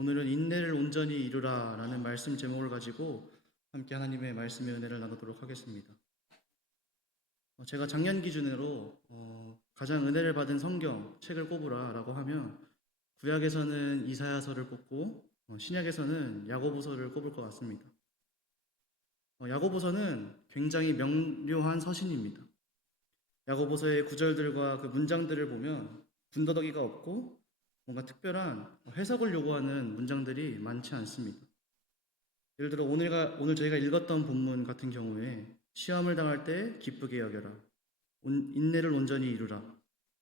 오늘은 인내를 온전히 이루라 라는 말씀 제목을 가지고 함께 하나님의 말씀의 은혜를 나누도록 하겠습니다. 제가 작년 기준으로 가장 은혜를 받은 성경 책을 꼽으라 라고 하면 구약에서는 이사야서를 꼽고 신약에서는 야고보서를 꼽을 것 같습니다. 야고보서는 굉장히 명료한 서신입니다. 야고보서의 구절들과 그 문장들을 보면 군더더기가 없고 뭔가 특별한 해석을 요구하는 문장들이 많지 않습니다. 예를 들어 오늘 저희가 읽었던 본문 같은 경우에 시험을 당할 때 기쁘게 여겨라. 인내를 온전히 이루라.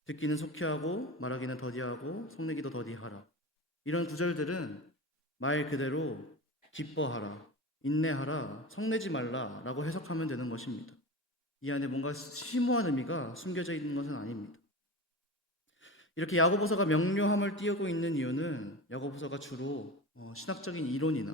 듣기는 속히 하고 말하기는 더디하고 속내기도 더디하라. 이런 구절들은 말 그대로 기뻐하라, 인내하라, 성내지 말라 라고 해석하면 되는 것입니다. 이 안에 뭔가 심오한 의미가 숨겨져 있는 것은 아닙니다. 이렇게 야고보서가 명료함을 띄우고 있는 이유는 야고보서가 주로 신학적인 이론이나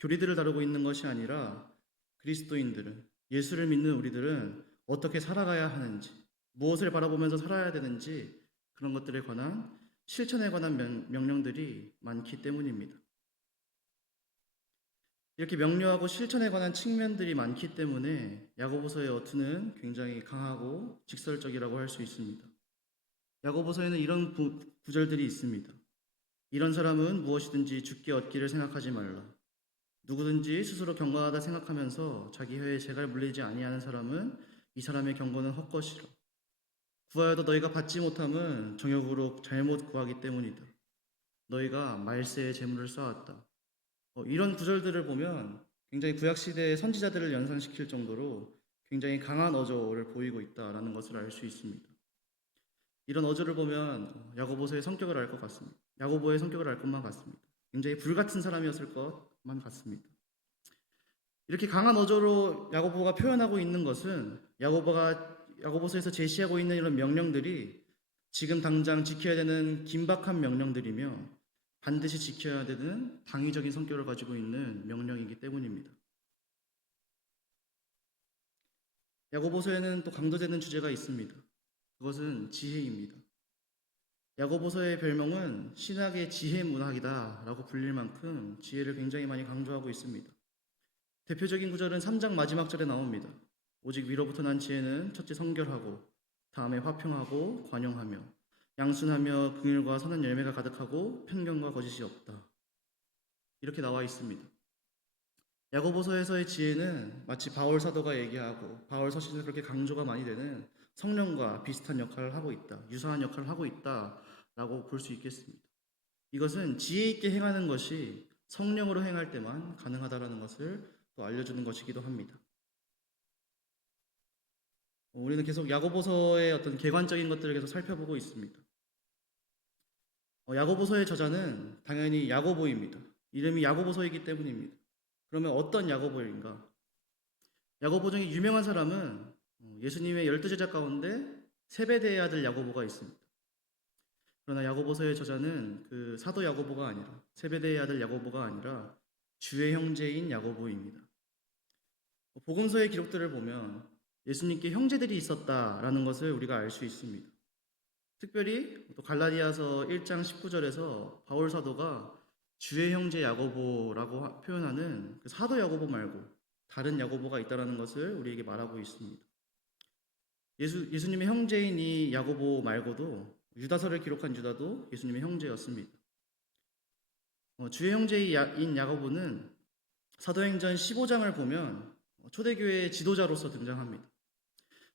교리들을 다루고 있는 것이 아니라 그리스도인들은, 예수를 믿는 우리들은 어떻게 살아가야 하는지, 무엇을 바라보면서 살아야 되는지 그런 것들에 관한 실천에 관한 명령들이 많기 때문입니다. 이렇게 명료하고 실천에 관한 측면들이 많기 때문에 야고보서의 어투는 굉장히 강하고 직설적이라고 할 수 있습니다. 야고보서에는 이런 구절들이 있습니다. 이런 사람은 무엇이든지 죽게 얻기를 생각하지 말라. 누구든지 스스로 경건하다 생각하면서 자기 혀에 재갈 물리지 아니하는 사람은 이 사람의 경건은 헛것이라. 구하여도 너희가 받지 못함은 정욕으로 잘못 구하기 때문이다. 너희가 말세에 재물을 쌓았다. 이런 구절들을 보면 굉장히 구약시대의 선지자들을 연상시킬 정도로 굉장히 강한 어조를 보이고 있다는 것을 알 수 있습니다. 이런 어조를 보면 야고보서의 성격을 알 것 같습니다. 야고보의 성격을 알 것만 같습니다. 굉장히 불같은 사람이었을 것만 같습니다. 이렇게 강한 어조로 야고보가 표현하고 있는 것은 야고보서에서 제시하고 있는 이런 명령들이 지금 당장 지켜야 되는 긴박한 명령들이며 반드시 지켜야 되는 당위적인 성격을 가지고 있는 명령이기 때문입니다. 야고보서에는 또 강조되는 주제가 있습니다. 그것은 지혜입니다. 야고보서의 별명은 신학의 지혜 문학이다 라고 불릴 만큼 지혜를 굉장히 많이 강조하고 있습니다. 대표적인 구절은 3장 마지막 절에 나옵니다. 오직 위로부터 난 지혜는 첫째 성결하고 다음에 화평하고 관용하며 양순하며 긍휼과 선한 열매가 가득하고 편견과 거짓이 없다. 이렇게 나와 있습니다. 야고보서에서의 지혜는 마치 바울 사도가 얘기하고 바울 서신에서 그렇게 강조가 많이 되는 성령과 비슷한 역할을 하고 있다. 유사한 역할을 하고 있다라고 볼 수 있겠습니다. 이것은 지혜 있게 행하는 것이 성령으로 행할 때만 가능하다라는 것을 또 알려주는 것이기도 합니다. 우리는 계속 야고보서의 어떤 개관적인 것들을 계속 살펴보고 있습니다. 야고보서의 저자는 당연히 야고보입니다. 이름이 야고보서이기 때문입니다. 그러면 어떤 야고보인가? 야고보 중에 유명한 사람은 예수님의 12제자 가운데 세베대의 아들 야고보가 있습니다. 그러나 야고보서의 저자는 그 사도 야고보가 아니라 세베대의 아들 야고보가 아니라 주의 형제인 야고보입니다. 복음서의 기록들을 보면 예수님께 형제들이 있었다라는 것을 우리가 알 수 있습니다. 특별히 또 갈라디아서 1장 19절에서 바울 사도가 주의 형제 야고보라고 표현하는 그 사도 야고보 말고 다른 야고보가 있다는 것을 우리에게 말하고 있습니다. 예수님의 형제인 이 야고보 말고도 유다서를 기록한 유다도 예수님의 형제였습니다. 주의 형제인 야고보는 사도행전 15장을 보면 초대교회의 지도자로서 등장합니다.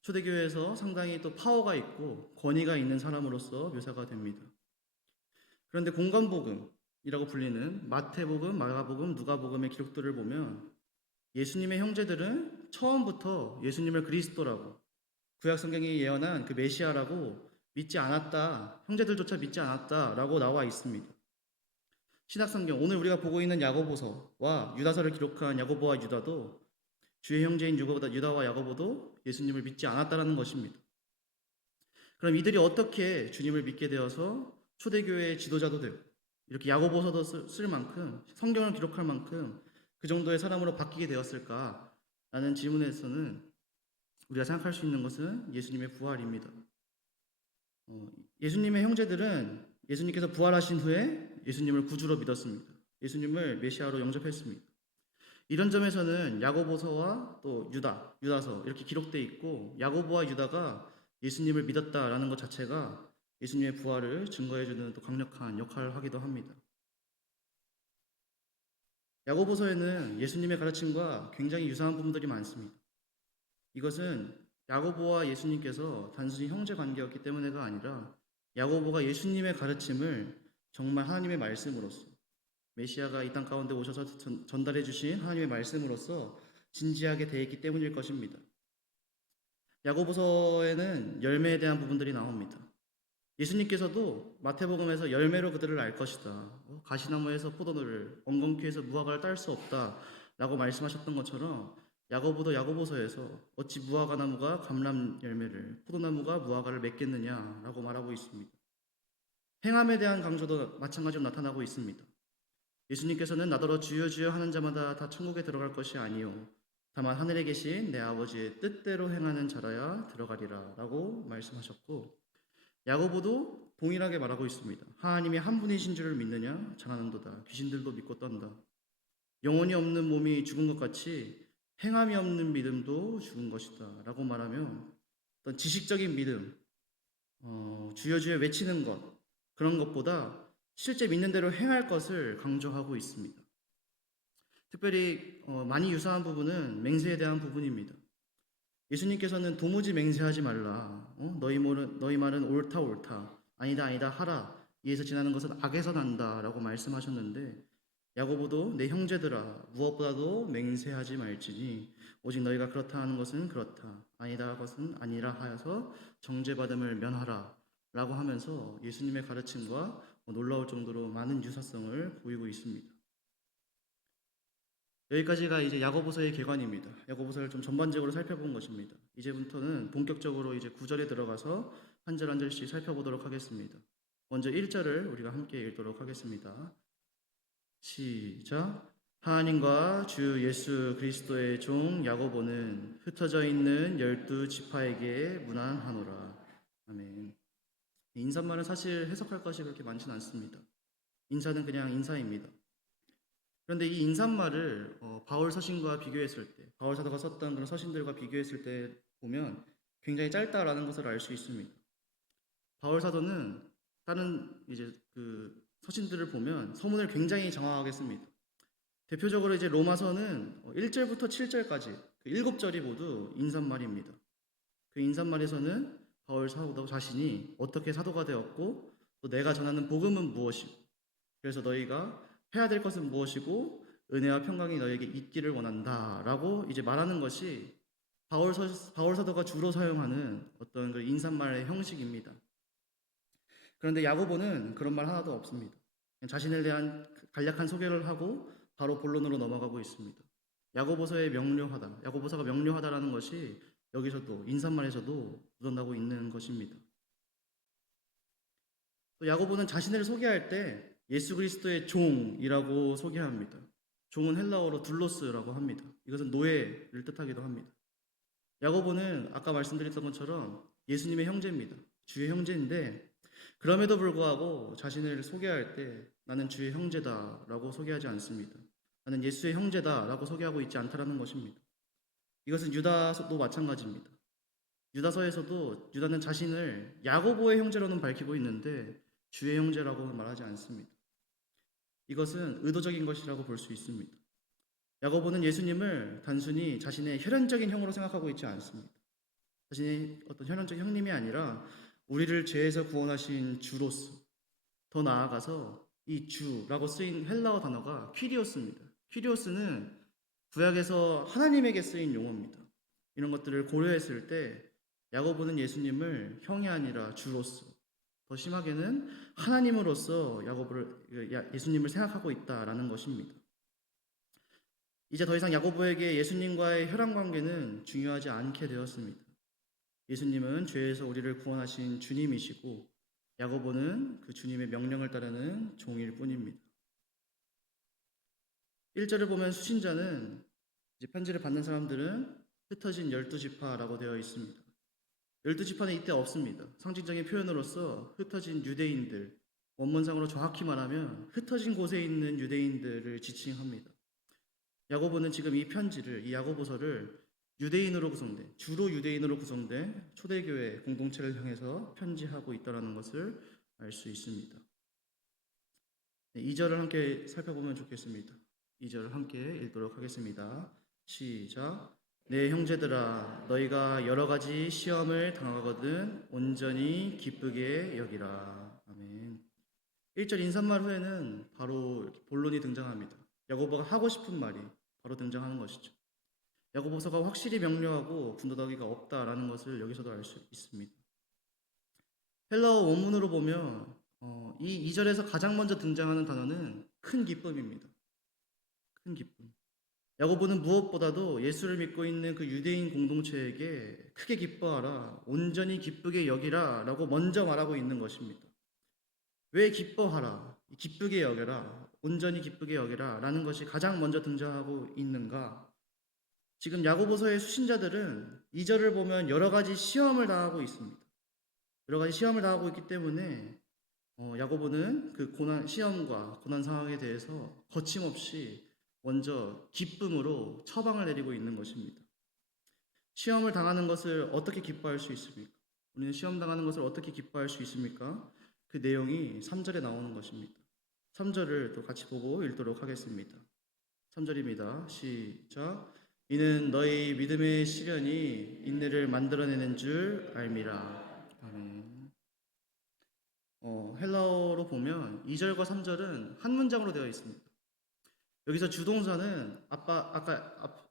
초대교회에서 상당히 또 파워가 있고 권위가 있는 사람으로서 묘사가 됩니다. 그런데 공관복음이라고 불리는 마태복음, 마가복음, 누가복음의 기록들을 보면 예수님의 형제들은 처음부터 예수님을 그리스도라고 구약 성경이 예언한 그 메시아라고 믿지 않았다, 형제들조차 믿지 않았다라고 나와 있습니다. 신약성경, 오늘 우리가 보고 있는 야고보서와 유다서를 기록한 야고보와 유다도 주의 형제인 유다와 야고보도 예수님을 믿지 않았다라는 것입니다. 그럼 이들이 어떻게 주님을 믿게 되어서 초대교회의 지도자도 되고 이렇게 야고보서도 쓸 만큼 성경을 기록할 만큼 그 정도의 사람으로 바뀌게 되었을까라는 질문에서는 우리가 생각할 수 있는 것은 예수님의 부활입니다. 예수님의 형제들은 예수님께서 부활하신 후에 예수님을 구주로 믿었습니다. 예수님을 메시아로 영접했습니다. 이런 점에서는 야고보서와 또 유다서 이렇게 기록되어 있고, 야고보와 유다가 예수님을 믿었다라는 것 자체가 예수님의 부활을 증거해주는 또 강력한 역할을 하기도 합니다. 야고보서에는 예수님의 가르침과 굉장히 유사한 부분들이 많습니다. 이것은 야고보와 예수님께서 단순히 형제 관계였기 때문에가 아니라 야고보가 예수님의 가르침을 정말 하나님의 말씀으로서, 메시아가 이 땅 가운데 오셔서 전달해 주신 하나님의 말씀으로서 진지하게 대했기 때문일 것입니다. 야고보서에는 열매에 대한 부분들이 나옵니다. 예수님께서도 마태복음에서 열매로 그들을 알 것이다, 가시나무에서 포도를, 엉겅퀴에서 무화과를 딸 수 없다 라고 말씀하셨던 것처럼 야고보도 야고보서에서 어찌 무화과 나무가 감람 열매를, 포도나무가 무화과를 맺겠느냐라고 말하고 있습니다. 행함에 대한 강조도 마찬가지로 나타나고 있습니다. 예수님께서는 나더러 주여 주여 하는 자마다 다 천국에 들어갈 것이 아니요 다만 하늘에 계신 내 아버지의 뜻대로 행하는 자라야 들어가리라 라고 말씀하셨고, 야고보도 동일하게 말하고 있습니다. 하나님이 한 분이신 줄을 믿느냐? 잘하는도다. 귀신들도 믿고 떤다. 영혼이 없는 몸이 죽은 것 같이 행함이 없는 믿음도 죽은 것이다 라고 말하면, 어떤 지식적인 믿음, 주여 주여 외치는 것, 그런 것보다 실제 믿는 대로 행할 것을 강조하고 있습니다. 특별히 많이 유사한 부분은 맹세에 대한 부분입니다. 예수님께서는 도무지 맹세하지 말라, 너희 말은 옳다 옳다, 아니다 아니다 하라, 이에서 지나는 것은 악에서 난다 라고 말씀하셨는데, 야고보도 내 형제들아 무엇보다도 맹세하지 말지니 오직 너희가 그렇다 하는 것은 그렇다, 아니다 것은 아니라 하여서 정죄받음을 면하라 라고 하면서 예수님의 가르침과 놀라울 정도로 많은 유사성을 보이고 있습니다. 여기까지가 이제 야고보서의 개관입니다. 야고보서를 좀 전반적으로 살펴본 것입니다. 이제부터는 본격적으로 이제 9절에 들어가서 한 절 한 절씩 살펴보도록 하겠습니다. 먼저 1절을 우리가 함께 읽도록 하겠습니다. 시작. 하나님과 주 예수 그리스도의 종 야고보는 흩어져 있는 12지파에게 문안하노라. 아멘. 인사말은 사실 해석할 것이 그렇게 많지는 않습니다. 인사는 그냥 인사입니다. 그런데 이 인사말을 바울 서신과 비교했을 때, 바울 사도가 썼던 그런 서신들과 비교했을 때 보면 굉장히 짧다라는 것을 알 수 있습니다. 바울 사도는 다른 이제 그 서신들을 보면 서문을 굉장히 장황하게 씁니다. 대표적으로 이제 로마서는 1절부터 7절까지 그 7절이 모두 인사말입니다. 그 인사말에서는 바울 사도 자신이 어떻게 사도가 되었고, 또 내가 전하는 복음은 무엇이고, 그래서 너희가 해야 될 것은 무엇이고 은혜와 평강이 너에게 있기를 원한다 라고 이제 말하는 것이 바울 사도가 주로 사용하는 어떤 그 인사말의 형식입니다. 그런데 야고보는 그런 말 하나도 없습니다. 자신에 대한 간략한 소개를 하고 바로 본론으로 넘어가고 있습니다. 야고보서의 명료하다, 야고보서가 명료하다라는 것이 여기서도 인사말에서도 묻어나고 있는 것입니다. 또 야고보는 자신을 소개할 때 예수 그리스도의 종이라고 소개합니다. 종은 헬라어로 둘로스라고 합니다. 이것은 노예를 뜻하기도 합니다. 야고보는 아까 말씀드렸던 것처럼 예수님의 형제입니다. 주의 형제인데, 그럼에도 불구하고 자신을 소개할 때 나는 주의 형제다라고 소개하지 않습니다. 나는 예수의 형제다라고 소개하고 있지 않다라는 것입니다. 이것은 유다서도 마찬가지입니다. 유다서에서도 유다는 자신을 야고보의 형제로는 밝히고 있는데 주의 형제라고는 말하지 않습니다. 이것은 의도적인 것이라고 볼 수 있습니다. 야고보는 예수님을 단순히 자신의 혈연적인 형으로 생각하고 있지 않습니다. 자신이 어떤 혈연적 형님이 아니라 우리를 죄에서 구원하신 주로서, 더 나아가서 이 주라고 쓰인 헬라어 단어가 퀴리오스입니다. 퀴리오스는 구약에서 하나님에게 쓰인 용어입니다. 이런 것들을 고려했을 때 야고보는 예수님을 형이 아니라 주로서, 더 심하게는 하나님으로서 예수님을 생각하고 있다라는 것입니다. 이제 더 이상 야고보에게 예수님과의 혈연 관계는 중요하지 않게 되었습니다. 예수님은 죄에서 우리를 구원하신 주님이시고 야고보는 그 주님의 명령을 따르는 종일 뿐입니다. 1절을 보면 수신자는, 이제 편지를 받는 사람들은 흩어진 12지파라고 되어 있습니다. 12지파는 이때 없습니다. 상징적인 표현으로서 흩어진 유대인들, 원문상으로 정확히 말하면 흩어진 곳에 있는 유대인들을 지칭합니다. 야고보는 지금 이 편지를, 이 야고보서를 유대인으로 구성된, 주로 유대인으로 구성된 초대교회 공동체를 향해서 편지하고 있다는 것을 알 수 있습니다. 2절을 함께 살펴보면 좋겠습니다. 2절을 함께 읽도록 하겠습니다. 시작. 내 형제들아, 너희가 여러 가지 시험을 당하거든 온전히 기쁘게 여기라. 아멘. 1절 인사말 후에는 바로 본론이 등장합니다. 야고보가 하고 싶은 말이 바로 등장하는 것이죠. 야고보서가 확실히 명료하고 군더더기가 없다라는 것을 여기서도 알 수 있습니다. 헬라어 원문으로 보면 이 2절에서 가장 먼저 등장하는 단어는 큰 기쁨입니다. 큰 기쁨. 야고보는 무엇보다도 예수를 믿고 있는 그 유대인 공동체에게 크게 기뻐하라, 온전히 기쁘게 여기라 라고 먼저 말하고 있는 것입니다. 왜 기뻐하라, 기쁘게 여겨라, 온전히 기쁘게 여기라 라는 것이 가장 먼저 등장하고 있는가? 지금 야고보서의 수신자들은 2절을 보면 여러 가지 시험을 당하고 있습니다. 여러 가지 시험을 당하고 있기 때문에 야고보는 그 고난, 시험과 고난 상황에 대해서 거침없이 먼저 기쁨으로 처방을 내리고 있는 것입니다. 시험을 당하는 것을 어떻게 기뻐할 수 있습니까? 우리는 시험 당하는 것을 어떻게 기뻐할 수 있습니까? 그 내용이 3절에 나오는 것입니다. 3절을 또 같이 보고 읽도록 하겠습니다. 3절입니다. 시작. 이는 너희 믿음의 시련이 인내를 만들어내는 줄 알미라. 아멘. 헬라어로 보면 2절과 3절은 한 문장으로 되어 있습니다. 여기서 주동사는 아까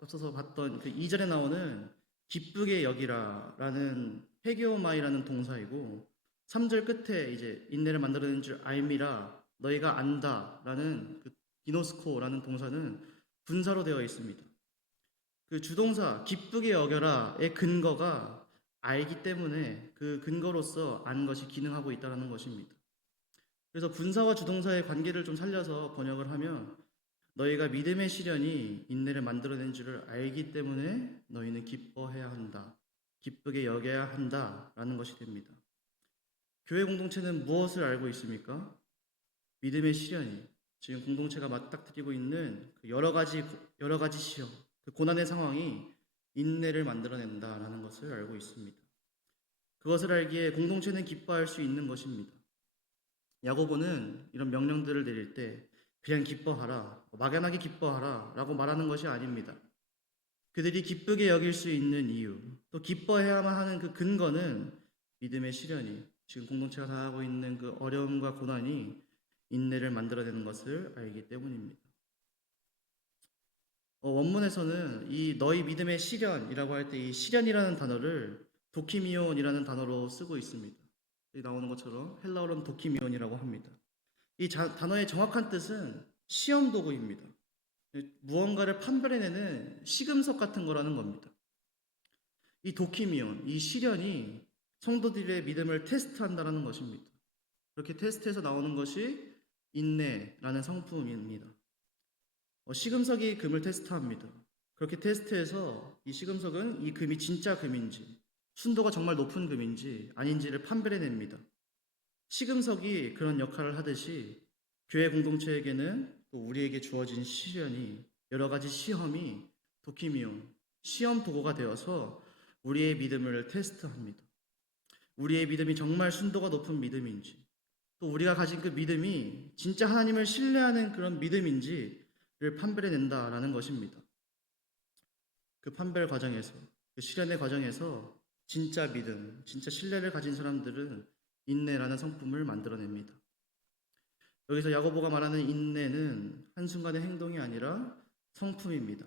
앞서서 봤던 그 2절에 나오는 기쁘게 여기라 라는 헤게오마이라는 동사이고 3절 끝에 이제 인내를 만들어내는 줄 알미라 너희가 안다 라는 그 기노스코라는 동사는 분사로 되어 있습니다. 그 주동사 기쁘게 여겨라의 근거가 알기 때문에 그 근거로서 아는 것이 기능하고 있다는 것입니다. 그래서 분사와 주동사의 관계를 좀 살려서 번역을 하면 너희가 믿음의 시련이 인내를 만들어낸 줄을 알기 때문에 너희는 기뻐해야 한다. 기쁘게 여겨야 한다. 라는 것이 됩니다. 교회 공동체는 무엇을 알고 있습니까? 믿음의 시련이 지금 공동체가 맞닥뜨리고 있는 그 여러 가지 시험, 그 고난의 상황이 인내를 만들어낸다라는 것을 알고 있습니다. 그것을 알기에 공동체는 기뻐할 수 있는 것입니다. 야고보는 이런 명령들을 내릴 때 그냥 기뻐하라, 막연하게 기뻐하라 라고 말하는 것이 아닙니다. 그들이 기쁘게 여길 수 있는 이유, 또 기뻐해야만 하는 그 근거는 믿음의 시련이 지금 공동체가 당하고 있는 그 어려움과 고난이 인내를 만들어내는 것을 알기 때문입니다. 원문에서는 이 너희 믿음의 시련이라고 할 때 이 시련이라는 단어를 도키미온이라는 단어로 쓰고 있습니다. 여기 나오는 것처럼 헬라어로는 도키미온이라고 합니다. 이 단어의 정확한 뜻은 시험 도구입니다. 무언가를 판별해내는 시금석 같은 거라는 겁니다. 이 도키미온, 이 시련이 성도들의 믿음을 테스트한다는 것입니다. 그렇게 테스트해서 나오는 것이 인내라는 성품입니다. 시금석이 금을 테스트합니다. 그렇게 테스트해서 이 시금석은 이 금이 진짜 금인지, 순도가 정말 높은 금인지 아닌지를 판별해냅니다. 시금석이 그런 역할을 하듯이 교회 공동체에게는 또 우리에게 주어진 시련이 여러 가지 시험이 도키미온, 시험 도구가 되어서 우리의 믿음을 테스트합니다. 우리의 믿음이 정말 순도가 높은 믿음인지, 또 우리가 가진 그 믿음이 진짜 하나님을 신뢰하는 그런 믿음인지를 판별해낸다라는 것입니다. 그 판별 과정에서, 그 시련의 과정에서 진짜 믿음, 진짜 신뢰를 가진 사람들은 인내라는 성품을 만들어냅니다. 여기서 야고보가 말하는 인내는 한순간의 행동이 아니라 성품입니다.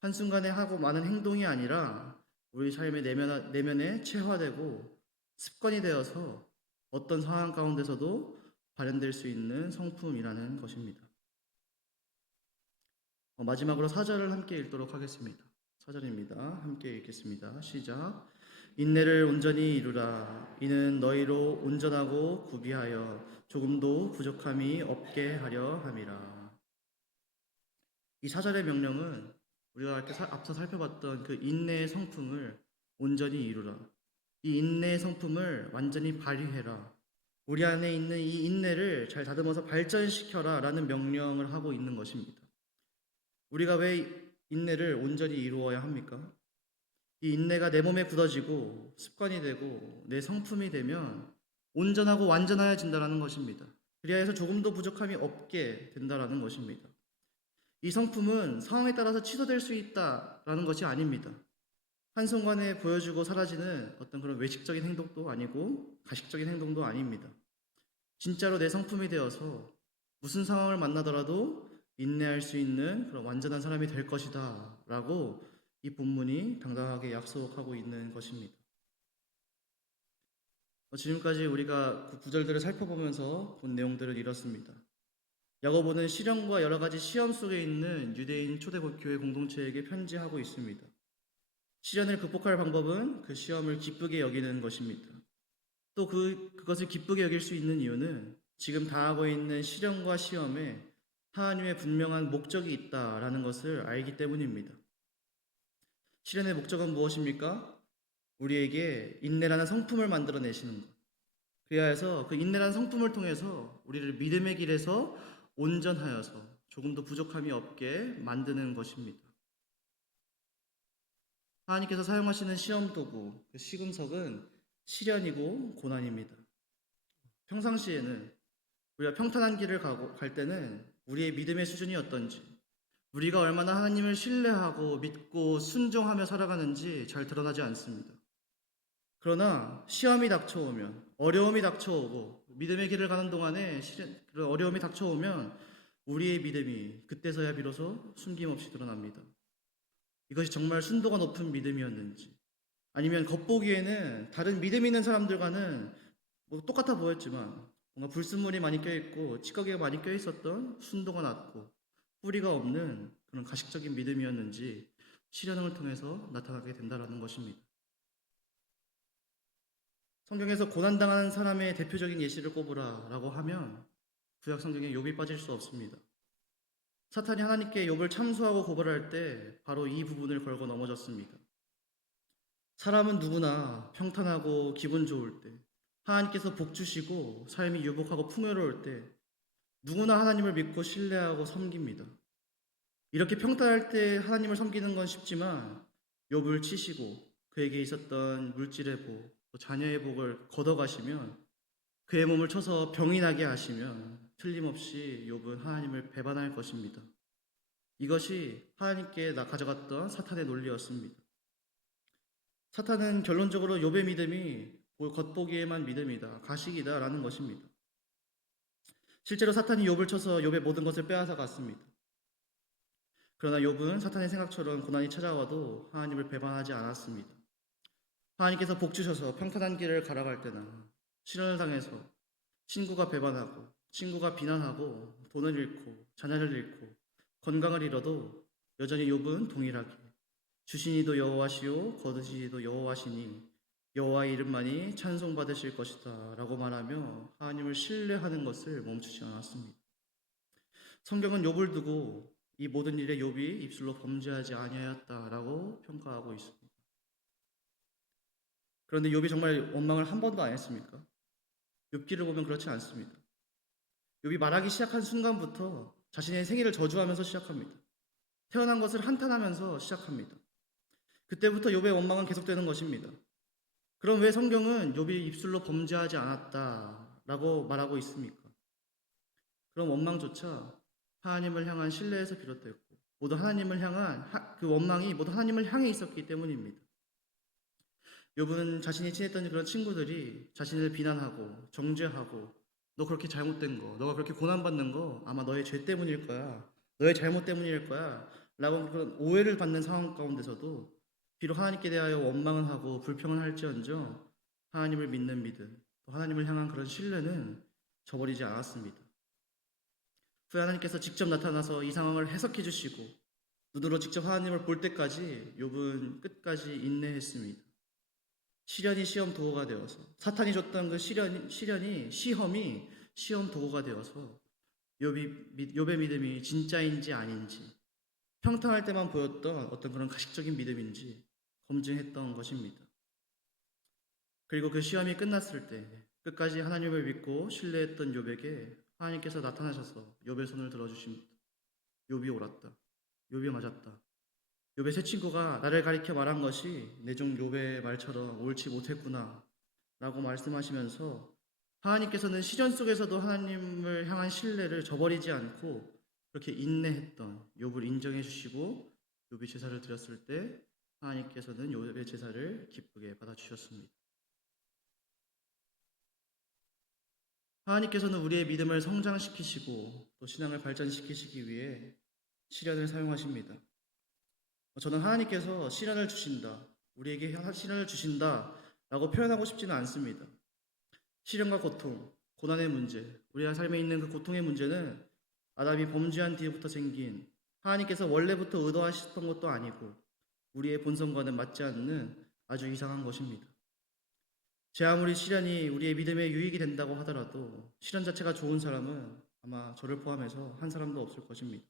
한순간에 하고 많은 행동이 아니라 우리 삶의 내면에 체화되고 습관이 되어서 어떤 상황 가운데서도 발현될 수 있는 성품이라는 것입니다. 마지막으로 4절을 함께 읽도록 하겠습니다. 4절입니다. 함께 읽겠습니다. 시작. 인내를 온전히 이루라. 이는 너희로 온전하고 구비하여 조금도 부족함이 없게 하려 함이라. 이 4절의 명령은 우리가 앞서 살펴봤던 그 인내의 성품을 온전히 이루라. 이 인내의 성품을 완전히 발휘해라. 우리 안에 있는 이 인내를 잘 다듬어서 발전시켜라 라는 명령을 하고 있는 것입니다. 우리가 왜 인내를 온전히 이루어야 합니까? 이 인내가 내 몸에 굳어지고 습관이 되고 내 성품이 되면 온전하고 완전하여진다라는 것입니다. 그리하여 조금도 부족함이 없게 된다라는 것입니다. 이 성품은 상황에 따라서 취소될 수 있다라는 것이 아닙니다. 한순간에 보여주고 사라지는 어떤 그런 외식적인 행동도 아니고 가식적인 행동도 아닙니다. 진짜로 내 성품이 되어서 무슨 상황을 만나더라도 인내할 수 있는 그런 완전한 사람이 될 것이다 라고 이 본문이 당당하게 약속하고 있는 것입니다. 지금까지 우리가 그 구절들을 살펴보면서 본 내용들을 이뤘습니다. 야고보는 시련과 여러 가지 시험 속에 있는 유대인 초대교회 공동체에게 편지하고 있습니다. 시련을 극복할 방법은 그 시험을 기쁘게 여기는 것입니다. 또 그것을 기쁘게 여길 수 있는 이유는 지금 당하고 있는 시련과 시험에 하나님의 분명한 목적이 있다라는 것을 알기 때문입니다. 시련의 목적은 무엇입니까? 우리에게 인내라는 성품을 만들어내시는 것. 그리하여서 그 인내라는 성품을 통해서 우리를 믿음의 길에서 온전하여서 조금 더 부족함이 없게 만드는 것입니다. 하나님께서 사용하시는 시험 도구, 그 시금석은 시련이고 고난입니다. 평상시에는 우리가 평탄한 길을 갈 때는 우리의 믿음의 수준이 어떤지, 우리가 얼마나 하나님을 신뢰하고 믿고 순종하며 살아가는지 잘 드러나지 않습니다. 그러나 시험이 닥쳐오면, 어려움이 닥쳐오고 믿음의 길을 가는 동안에 그런 어려움이 닥쳐오면 우리의 믿음이 그때서야 비로소 숨김없이 드러납니다. 이것이 정말 순도가 높은 믿음이었는지, 아니면 겉보기에는 다른 믿음 있는 사람들과는 똑같아 보였지만 뭔가 불순물이 많이 껴있고 찌꺼기가 많이 껴있었던 순도가 낮고 뿌리가 없는 그런 가식적인 믿음이었는지 시련을 통해서 나타나게 된다는 것입니다. 성경에서 고난당하는 사람의 대표적인 예시를 꼽으라 라고 하면 구약 성경에 욥이 빠질 수 없습니다. 사탄이 하나님께 욥을 참수하고 고발할 때 바로 이 부분을 걸고 넘어졌습니다. 사람은 누구나 평탄하고 기분 좋을 때, 하나님께서 복 주시고 삶이 유복하고 풍요로울 때 누구나 하나님을 믿고 신뢰하고 섬깁니다. 이렇게 평탄할 때 하나님을 섬기는 건 쉽지만 욥을 치시고 그에게 있었던 물질의 복, 또 자녀의 복을 걷어가시면 그의 몸을 쳐서 병이 나게 하시면 틀림없이 욥은 하나님을 배반할 것입니다. 이것이 하나님께 가져갔던 사탄의 논리였습니다. 사탄은 결론적으로 욥의 믿음이 겉보기에만 믿음이다, 가식이다 라는 것입니다. 실제로 사탄이 욥을 쳐서 욥의 모든 것을 빼앗아 갔습니다. 그러나 욥은 사탄의 생각처럼 고난이 찾아와도 하나님을 배반하지 않았습니다. 하나님께서 복 주셔서 평탄한 길을 걸어갈 때나 시련을 당해서 친구가 배반하고 친구가 비난하고 돈을 잃고 자녀를 잃고 건강을 잃어도 여전히 욥은 동일하게 주신 이도 여호와시요 거두신 이도 여호와시니 여호와의 이름만이 찬송받으실 것이다 라고 말하며 하나님을 신뢰하는 것을 멈추지 않았습니다. 성경은 욥을 두고 이 모든 일에 욥이 입술로 범죄하지 아니하였다라고 평가하고 있습니다. 그런데 욥이 정말 원망을 한 번도 안 했습니까? 욥기를 보면 그렇지 않습니다. 욥이 말하기 시작한 순간부터 자신의 생애를 저주하면서 시작합니다. 태어난 것을 한탄하면서 시작합니다. 그때부터 욥의 원망은 계속되는 것입니다. 그럼 왜 성경은 욥이 입술로 범죄하지 않았다라고 말하고 있습니까? 그런 원망조차 하나님을 향한 신뢰에서 비롯됐고 모두 하나님을 향한 그 원망이 모두 하나님을 향해 있었기 때문입니다. 욥은 자신이 친했던 그런 친구들이 자신을 비난하고 정죄하고 너 그렇게 잘못된 거, 너가 그렇게 고난받는 거 아마 너의 죄 때문일 거야, 너의 잘못 때문일 거야 라고 그런 오해를 받는 상황 가운데서도 비록 하나님께 대하여 원망은 하고 불평은 할지언정 하나님을 믿는 믿음, 또 하나님을 향한 그런 신뢰는 저버리지 않았습니다. 후에 하나님께서 직접 나타나서 이 상황을 해석해 주시고 눈으로 직접 하나님을 볼 때까지 욥은 끝까지 인내했습니다. 시련이 시험 도구가 되어서 사탄이 줬던 그 시험이 시험 도구가 되어서 욥의 믿음이 진짜인지 아닌지 평탄할 때만 보였던 어떤 그런 가식적인 믿음인지 검증했던 것입니다. 그리고 그 시험이 끝났을 때 끝까지 하나님을 믿고 신뢰했던 욥에게 하나님께서 나타나셔서 욥의 손을 들어주십니다. 욥이 옳았다. 욥이 맞았다. 욥의 세 친구가 나를 가리켜 말한 것이 내 종 욥의 말처럼 옳지 못했구나 라고 말씀하시면서 하나님께서는 시련 속에서도 하나님을 향한 신뢰를 저버리지 않고 그렇게 인내했던 욥을 인정해 주시고 욥이 제사를 드렸을 때 하나님께서는 욥의 제사를 기쁘게 받아주셨습니다. 하나님께서는 우리의 믿음을 성장시키시고 또 신앙을 발전시키시기 위해 시련을 사용하십니다. 저는 하나님께서 시련을 주신다, 우리에게 시련을 주신다 라고 표현하고 싶지는 않습니다. 시련과 고통, 고난의 문제, 우리의 삶에 있는 그 고통의 문제는 아담이 범죄한 뒤부터 생긴 하나님께서 원래부터 의도하셨던 것도 아니고 우리의 본성과는 맞지 않는 아주 이상한 것입니다. 제 아무리 시련이 우리의 믿음에 유익이 된다고 하더라도 시련 자체가 좋은 사람은 아마 저를 포함해서 한 사람도 없을 것입니다.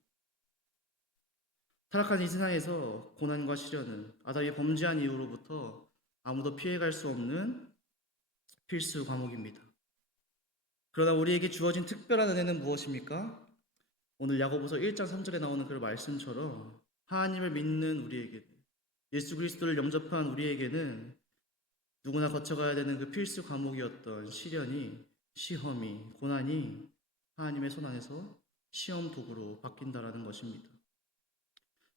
타락한 이 세상에서 고난과 시련은 아담이 범죄한 이후로부터 아무도 피해갈 수 없는 필수 과목입니다. 그러나 우리에게 주어진 특별한 은혜는 무엇입니까? 오늘 야고보서 1장 3절에 나오는 그 말씀처럼 하나님을 믿는 우리에게, 예수 그리스도를 영접한 우리에게는 누구나 거쳐가야 되는 그 필수 과목이었던 시련이, 시험이, 고난이 하나님의 손 안에서 시험 도구로 바뀐다라는 것입니다.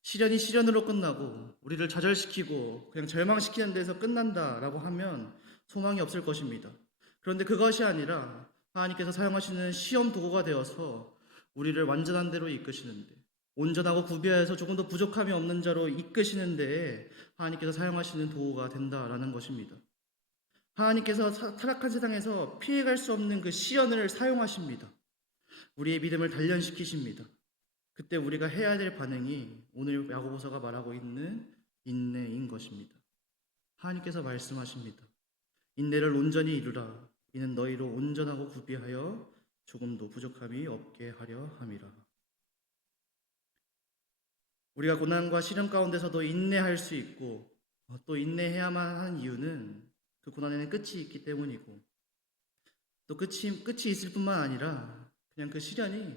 시련이 시련으로 끝나고 우리를 좌절시키고 그냥 절망시키는 데서 끝난다라고 하면 소망이 없을 것입니다. 그런데 그것이 아니라 하나님께서 사용하시는 시험 도구가 되어서 우리를 완전한 대로 이끄시는데, 온전하고 구비하여서 조금도 부족함이 없는 자로 이끄시는 데에 하나님께서 사용하시는 도구가 된다라는 것입니다. 하나님께서 타락한 세상에서 피해갈 수 없는 그 시련을 사용하십니다. 우리의 믿음을 단련시키십니다. 그때 우리가 해야 될 반응이 오늘 야고보서가 말하고 있는 인내인 것입니다. 하나님께서 말씀하십니다. 인내를 온전히 이루라. 이는 너희로 온전하고 구비하여 조금도 부족함이 없게 하려 함이라. 우리가 고난과 시련 가운데서도 인내할 수 있고 또 인내해야만 하는 이유는 그 고난에는 끝이 있기 때문이고, 또 끝이 있을 뿐만 아니라 그냥 그 시련이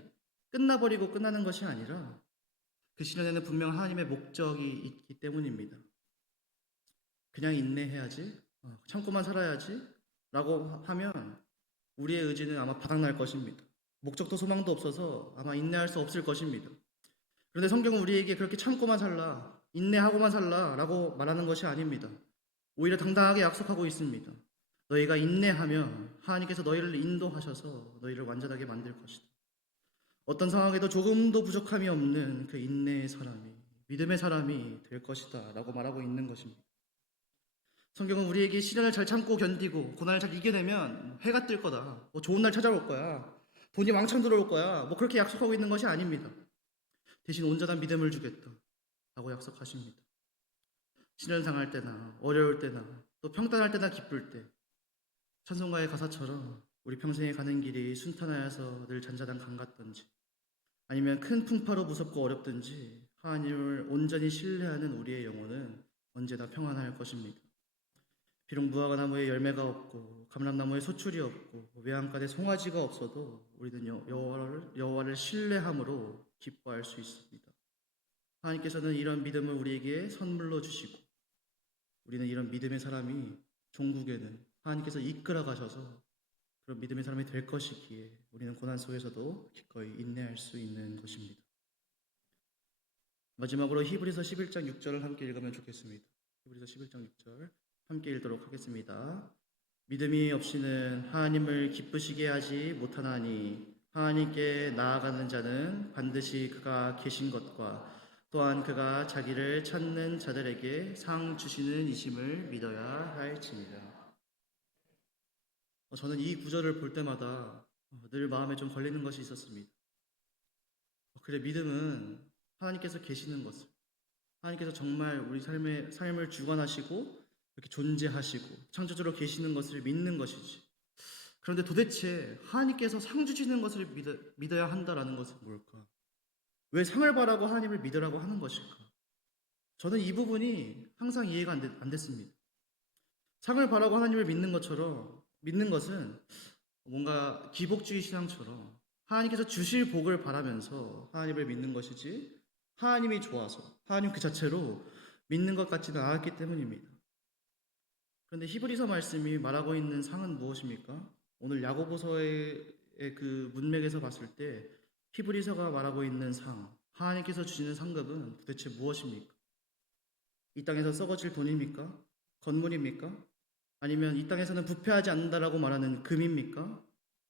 끝나버리고 끝나는 것이 아니라 그 시련에는 분명 하나님의 목적이 있기 때문입니다. 그냥 인내해야지, 참고만 살아야지 라고 하면 우리의 의지는 아마 바닥날 것입니다. 목적도 소망도 없어서 아마 인내할 수 없을 것입니다. 그런데 성경은 우리에게 그렇게 참고만 살라, 인내하고만 살라 라고 말하는 것이 아닙니다. 오히려 당당하게 약속하고 있습니다. 너희가 인내하면 하나님께서 너희를 인도하셔서 너희를 완전하게 만들 것이다. 어떤 상황에도 조금도 부족함이 없는 그 인내의 사람이, 믿음의 사람이 될 것이다 라고 말하고 있는 것입니다. 성경은 우리에게 시련을 잘 참고 견디고 고난을 잘 이겨내면 해가 뜰 거다, 좋은 날 찾아올 거야, 돈이 왕창 들어올 거야, 그렇게 약속하고 있는 것이 아닙니다. 대신 온전한 믿음을 주겠다 라고 약속하십니다. 시련 당할 때나 어려울 때나 또 평탄할 때나 기쁠 때 찬송가의 가사처럼 우리 평생에 가는 길이 순탄하여서 늘 잔잔한 강 같던지, 아니면 큰 풍파로 무섭고 어렵든지 하나님을 온전히 신뢰하는 우리의 영혼은 언제나 평안할 것입니다. 비록 무화과나무에 열매가 없고 감람나무에 소출이 없고 외양간에 송아지가 없어도 우리는 여호와를 신뢰함으로 기뻐할 수 있습니다. 하나님께서는 이런 믿음을 우리에게 선물로 주시고, 우리는 이런 믿음의 사람이 종국에는 하나님께서 이끌어 가셔서 그런 믿음의 사람이 될 것이기에 우리는 고난 속에서도 기꺼이 인내할 수 있는 것입니다. 마지막으로 히브리서 11장 6절을 함께 읽으면 좋겠습니다. 히브리서 11장 6절 함께 읽도록 하겠습니다. 믿음이 없이는 하나님을 기쁘시게 하지 못하나니 하나님께 나아가는 자는 반드시 그가 계신 것과 또한 그가 자기를 찾는 자들에게 상 주시는 이심을 믿어야 할지니라. 저는 이 구절을 볼 때마다 늘 마음에 좀 걸리는 것이 있었습니다. 그래, 믿음은 하나님께서 계시는 것을, 하나님께서 정말 우리 삶을 주관하시고 이렇게 존재하시고 창조주로 계시는 것을 믿는 것이지. 그런데 도대체 하나님께서 상 주시는 것을 믿어야 한다라는 것은 뭘까? 왜 상을 바라고 하나님을 믿으라고 하는 것일까? 저는 이 부분이 항상 이해가 안 됐습니다. 상을 바라고 하나님을 믿는 것처럼 믿는 것은 뭔가 기복주의 신앙처럼 하나님께서 주실 복을 바라면서 하나님을 믿는 것이지, 하나님이 좋아서 하나님 그 자체로 믿는 것 같지는 않았기 때문입니다. 그런데 히브리서 말씀이 말하고 있는 상은 무엇입니까? 오늘 야고보서의 그 문맥에서 봤을 때 히브리서가 말하고 있는 상, 하나님께서 주시는 상급은 도대체 무엇입니까? 이 땅에서 썩어질 돈입니까? 건물입니까? 아니면 이 땅에서는 부패하지 않는다라고 말하는 금입니까?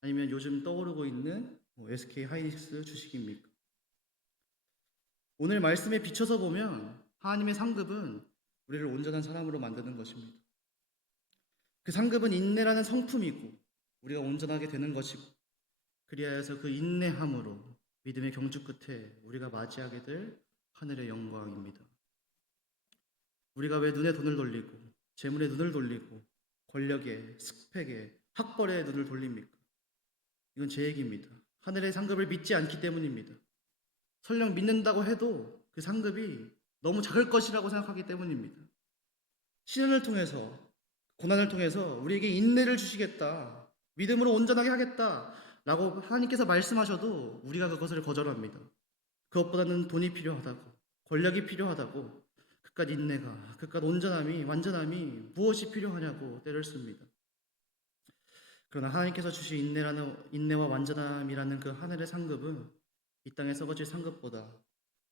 아니면 요즘 떠오르고 있는 SK 하이닉스 주식입니까? 오늘 말씀에 비춰서 보면 하나님의 상급은 우리를 온전한 사람으로 만드는 것입니다. 그 상급은 인내라는 성품이고 우리가 온전하게 되는 것이고, 그리하여서 그 인내함으로 믿음의 경주 끝에 우리가 맞이하게 될 하늘의 영광입니다. 우리가 왜 눈에 돈을 돌리고 재물에 눈을 돌리고 권력에, 스펙에, 학벌에 눈을 돌립니까? 이건 제 얘기입니다. 하늘의 상급을 믿지 않기 때문입니다. 설령 믿는다고 해도 그 상급이 너무 작을 것이라고 생각하기 때문입니다. 시련을 통해서, 고난을 통해서 우리에게 인내를 주시겠다, 믿음으로 온전하게 하겠다 라고 하나님께서 말씀하셔도 우리가 그것을 거절합니다. 그것보다는 돈이 필요하다고, 권력이 필요하다고, 그깟 인내가, 그깟 온전함이, 완전함이 무엇이 필요하냐고 때를 씁니다. 그러나 하나님께서 주신 인내와 완전함이라는 그 하늘의 상급은 이 땅에 썩어질 상급보다,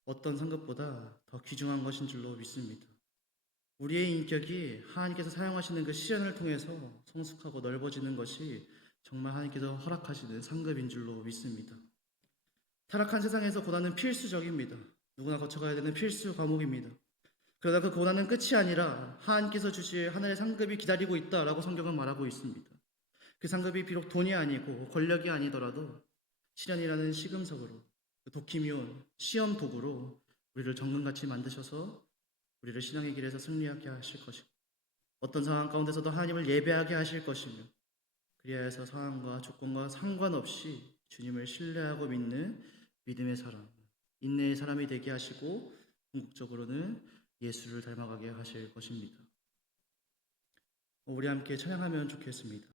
어떤 상급보다 더 귀중한 것인 줄로 믿습니다. 우리의 인격이 하나님께서 사용하시는 그 시련을 통해서 성숙하고 넓어지는 것이 정말 하나님께서 허락하시는 상급인 줄로 믿습니다. 타락한 세상에서 고난은 필수적입니다. 누구나 거쳐가야 되는 필수 과목입니다. 그러나 그 고난은 끝이 아니라 하나님께서 주실 하늘의 상급이 기다리고 있다라고 성경은 말하고 있습니다. 그 상급이 비록 돈이 아니고 권력이 아니더라도 시련이라는 시금석으로, 그 도끼미 온 시험 도구로 우리를 정금같이 만드셔서 우리를 신앙의 길에서 승리하게 하실 것이고, 어떤 상황 가운데서도 하나님을 예배하게 하실 것이며, 그리하여서 상황과 조건과 상관없이 주님을 신뢰하고 믿는 믿음의 사람, 인내의 사람이 되게 하시고, 궁극적으로는 예수를 닮아가게 하실 것입니다. 우리 함께 찬양하면 좋겠습니다.